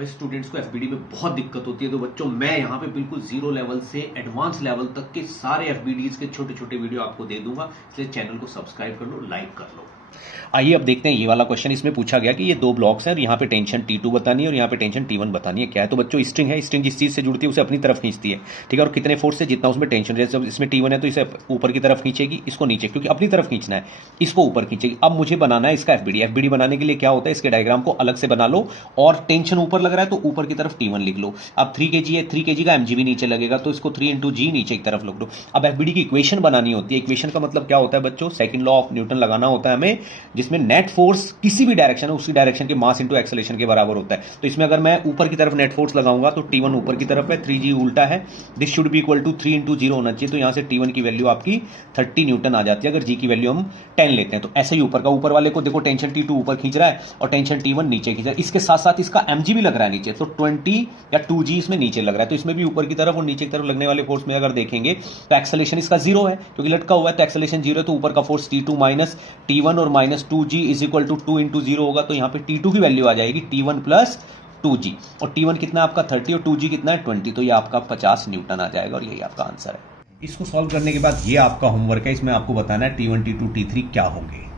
भाई स्टूडेंट्स को एफबीडी में बहुत दिक्कत होती है, तो बच्चों मैं यहाँ पे बिल्कुल जीरो लेवल से एडवांस लेवल तक के सारे एफबीडीज के छोटे छोटे वीडियो आपको दे दूंगा, इसलिए चैनल को सब्सक्राइब कर लो, लाइक कर लो। आइए अब देखते हैं ये वाला क्वेश्चन। इसमें पूछा गया कि ये दो ब्लॉक्स हैं और यहाँ पे टेंशन T2 बतानी है और यहाँ पे टेंशन T1 बतानी है। क्या है? तो बच्चों स्ट्रिंग है, स्ट्रिंग जिस चीज़ से जुड़ती है उसे अपनी तरफ खींचती है, ठीक है। और कितने फोर्स से जितना उसमें टेंशन, जैसे इसमें T1 है तो इसे ऊपर की तरफ खींचेगी, इसको नीचे, क्योंकि अपनी तरफ खींचना है, इसको ऊपर खींचेगी। अब मुझे बनाना है इसका एफबीडी बनाने के लिए क्या होता है, इसके डायग्राम को अलग से बना लो और टेंशन ऊपर लग रहा है तो ऊपर की तरफ T1 लिख लो। अब 3 kg है, 3 kg का mg भी नीचे लगेगा तो इसको 3 × g नीचे की तरफ लिख लो। अब एफबीडी की इक्वेशन बनानी होती है। इक्वेशन का मतलब क्या होता है बच्चों, सेकंड लॉ ऑफ न्यूटन लगाना होता है हमें, जिसमें नेट फोर्स किसी भी डायरेक्शन है उसी डायरेक्शन के मास इंटू एक्सेलरेशन के बराबर होता है। तो इसमें अगर मैं ऊपर की तरफ नेट फोर्स लगाऊंगा तो T1 ऊपर की तरफ है, 3g उल्टा है, this should be equal to 3 × 0 होना चाहिए। तो यहां से T1 की वैल्यू आपकी 30 न्यूटन आ जाती है अगर g की वैल्यू हम 10 लेते हैं। तो ऐसे ही ऊपर का, ऊपर वाले को देखो टेंशन T2 ऊपर खींच रहा है और टेंशन T1 नीचे खींच रहा है, इसके साथ साथ इसका mg भी लग रहा है नीचे, तो 20 या 2g इसमें नीचे लग रहा है। तो इसमें भी ऊपर की तरफ और नीचे की तरफ लगने वाले फोर्स में अगर देखेंगे तो एक्सेलरेशन इसका 0 है, क्योंकि लटका हुआ है तो एक्सेलरेशन 0 है, तो ऊपर का फोर्स T2 माइनस T1 और minus 2g is equal to 2 × 0 होगा। तो यहाँ पे T2 की वैल्यू आ जाएगी T1 प्लस 2g, और T1 कितना आपका 30 और 2g कितना है 20, तो ये आपका 50 न्यूटन आ जाएगा और यही आपका आंसर है। इसको सॉल्व करने के बाद ये आपका होमवर्क है, इसमें आपको बताना है T1 T2 T3 क्या होंगे।